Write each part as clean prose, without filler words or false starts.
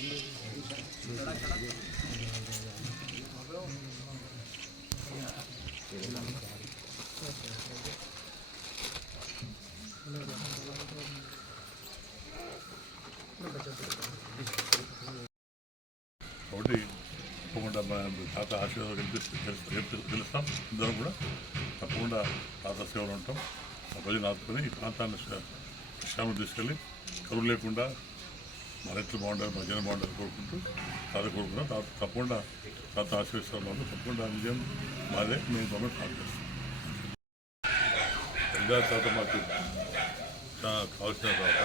ఒకటి తప్పకుండా తాత ఆశీర్వాదం తెలుస్తాం అందరం కూడా తప్పకుండా తాత సేవలు ఉంటాం. ఆ ప్రజలు ఆదుకొని ఈ ప్రాంతాన్ని శ్యామలు తీసుకెళ్ళి కరువు లేకుండా మా రైతులు బాగుండాలి, మా జనం బాగుండాలి కోరుకుంటూ తాత కోరుకుంటాం. తప్పకుండా తాత ఆశీర్వదిస్తాం. తప్పకుండా విజయం మాదే, మేము గవర్నమెంట్ కాంగ్రెస్. తాత మాకు చాలా కావాల్సిన తర్వాత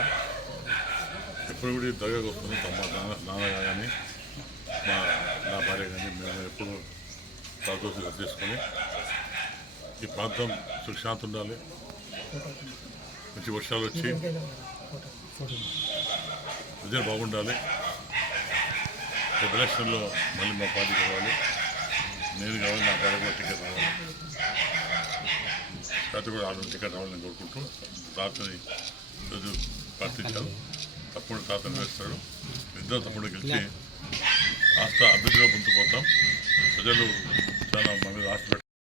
ఎప్పుడు కూడా దర్గాకు వస్తుంది. మా నాన్న కానీ నా భార్య కానీ మేము ఎప్పుడు తాతోసి తీసుకొని ఈ ప్రాంతం సుఖశాంతి ఉండాలి, మంచి వర్షాలు వచ్చి ప్రజలు బాగుండాలి. ఎలక్షన్లో మళ్ళీ మా పార్టీ కావాలి, నేను కావాలి, నా భార్య కూడా టికెట్ రావాలి, తాత కూడా ఆడ టికెట్ రావాలని కోరుకుంటూ తాతని రోజు ప్రార్థించారు. తప్పకుండా తాతను వేస్తాడు. ఇద్దరు తప్పకుండా గెలిచి అభివృద్ధిగా ముందుకుపోతాం. ప్రజలు చాలా మన మీద ఆశ